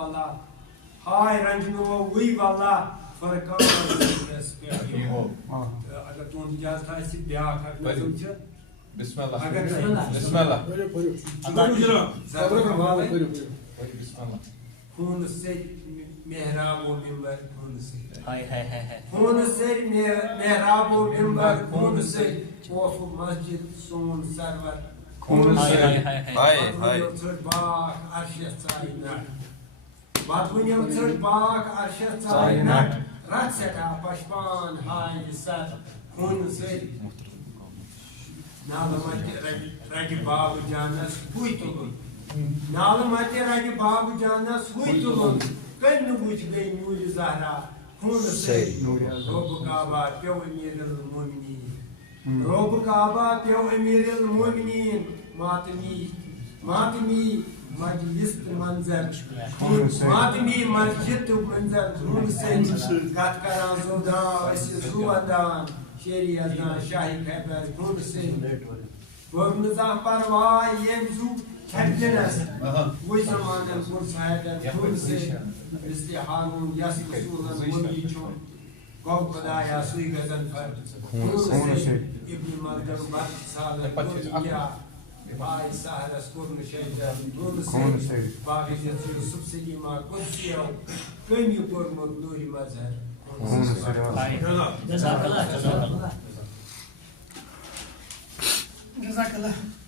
والا ہائے رنجنو وی والا فرقان اگر تون اجازت آسہِ بیٛاکھ اکھ نظم چھِ بسم الله اگر بسم الله بسم الله خون سۭتۍ محراب و ممبر خون سۭتۍ ہائے ہائے ہائے ہائے خون سۭتۍ محراب و ممبر خون سۭتۍ اوسُکھ مسجد سون سرور خون ہائے سۭتۍ ہائے ہائے پتہٕ ژٔٹ باغ عرشس ژایہِ نٹ پتہٕ ؤنِو ژٔٹ باغ عرشس ژایہِ نٹ رتھ سٮ۪ٹھاہ پشپان ہاے یہِ سر خون سۭتۍ نالہٕ متہِ رگہِ بابہٕ جانس ہوے تُلُن نالہٕ متہِ رگہِ بابہٕ جانس ہوے تُلُن کٔنہِ وٕچھ گٔے نوٗرِ زہرا خوٗنہٕ سۭتۍ روبہٕ کعبہ پیوٚو أمیٖر المومنیٖن روبہٕ کعبہ پیوٚو أمیٖر المومنیٖن ماتمی مجلس تہٕ منظر ماتمی مسجد تہٕ منظر خوٗنہٕ سۭتۍ کتھ کران زودا ٲسۍ زُوَدان شیری اذان شاہی خیبر خوٗنہٕ سۭتۍ کوٚر نہٕ زانٛہہ پرواے ییٚمۍ زُو کھٮ۪نس وٕچھ زمانن کوٚر سایڈن خوٗنہٕ سۭتۍ مثلِ ہارون یس رسوٗلن ووٚن یہِ چھُ گوٚو خۄدایا سُے غضنفر خوٗنہٕ سۭتۍ ابن ملکن بتہٕ سالن کوٚر کیٛاہ بھاے سہرس کوٚر نہٕ شیطان خوٗنہٕ سۭتۍ باقٕے یوٗسف سلیما قدسیو کٔمۍ کوٚرمُت نوٗرِ مظہر جزاک اللہ جزاک اللہ